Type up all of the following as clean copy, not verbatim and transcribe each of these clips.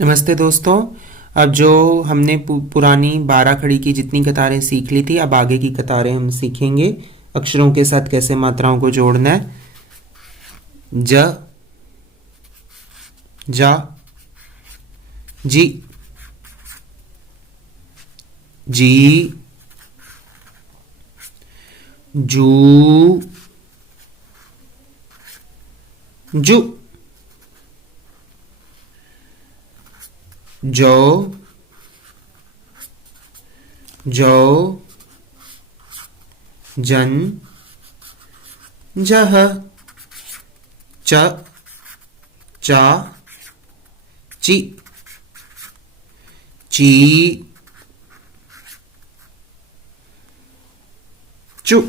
नमस्ते दोस्तों। अब जो हमने पुरानी 12 खड़ी की जितनी कतारें सीख ली थी, अब आगे की कतारें हम सीखेंगे अक्षरों के साथ कैसे मात्राओं को जोड़ना है। ज, जा, जी, जी, जू, जू, जो, जो, जन, जह, च, चा, ची, ची, चू,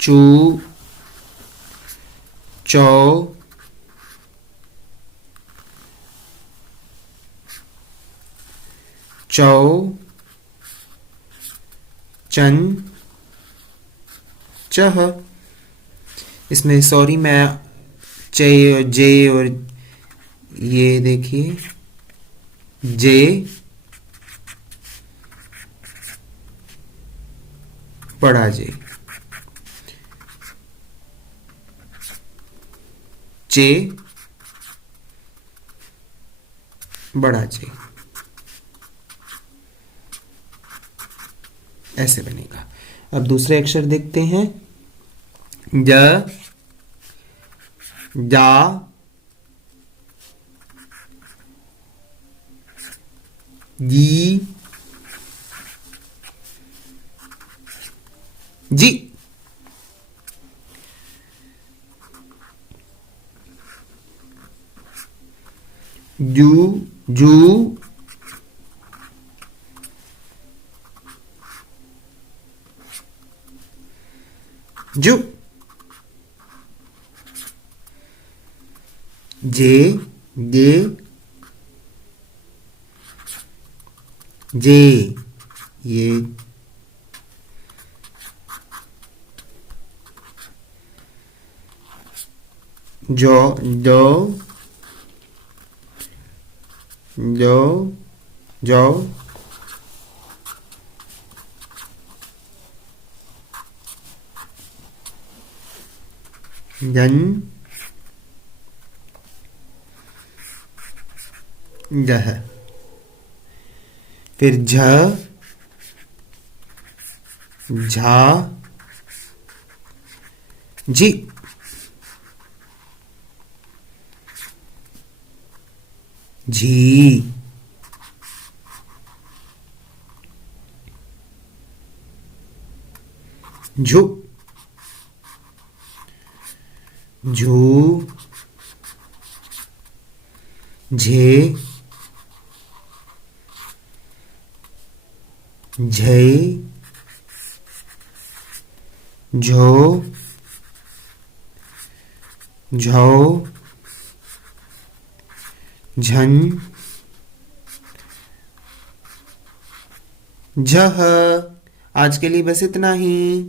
चू, चौ, चौ, चन, चह। इसमें सॉरी, मैं चे और जे और ये देखिए, जे, बड़ा जे, चे, बड़ा जे, ऐसे बनेगा। अब दूसरे अक्षर देखते हैं। ज, जा, जी, जी, जू, जू, जू, जे, जे, जे, ये, जो, जो, जो, जो, जन, जह। फिर झ, झा, जी, झी, झू, झू, झे, झे, झो, झौ, झन, झह। आज के लिए बस इतना ही।